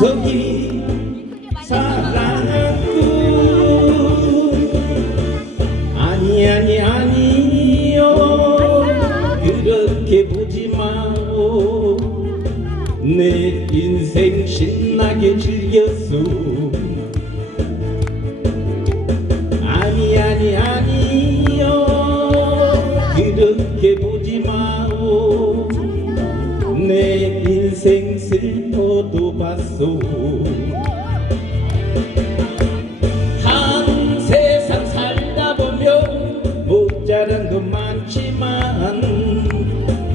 사랑꾼 아니 아니 아니요. 그렇게 보지 마오. 내 인생 신나게 즐겼소. 아니 아니 아니요. 그렇게 보지 마오. 내 인생 슬퍼도 봤소 한 세상 살다 보면 모자란 건 많지만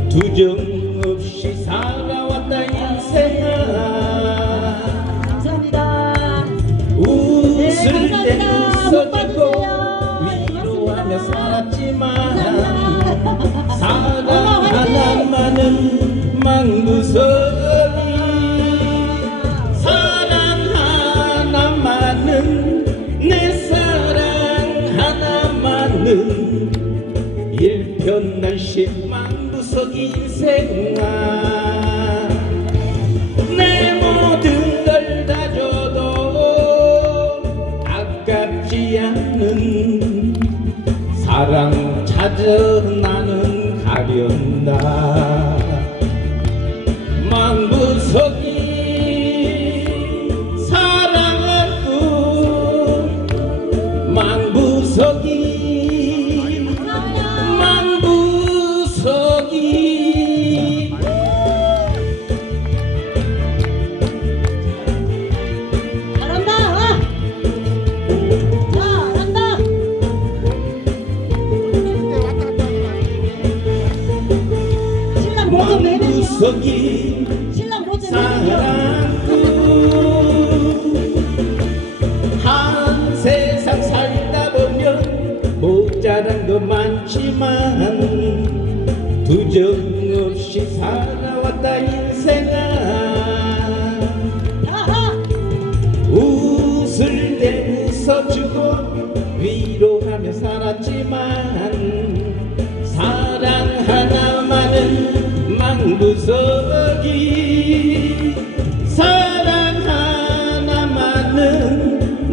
두정 없이 살아왔다 인생아 감사합니다. 웃을 네, 때. 웃어주고 못. 위로하며 네, 살았지만. 사랑! 하나만은 망구석이 하나만은 일편단심 망구석이 인생아. 내 모든 걸 다 줘도 아깝지 않은 사랑 찾아 나는 가련다 내내요. 망부석이 신랑 모습 내내요. 사랑꾼 한 세상 살다 보면 모자란 거 많지만 두정 없이 살아왔다 인생아. 웃을 때 웃어주고 위로하며 살았지만 망구석이 사랑 하나만은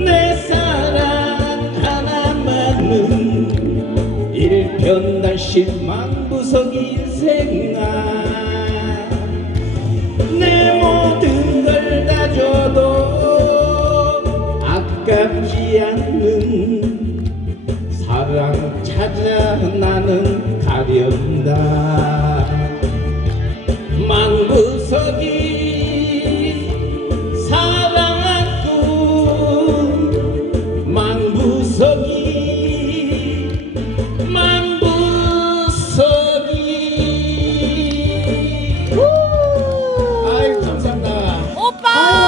내 사랑 하나만은 일편단심 망구석이 인생아. 내 모든 걸 다 줘도 아깝지 않는 사랑 찾아 나는 가련다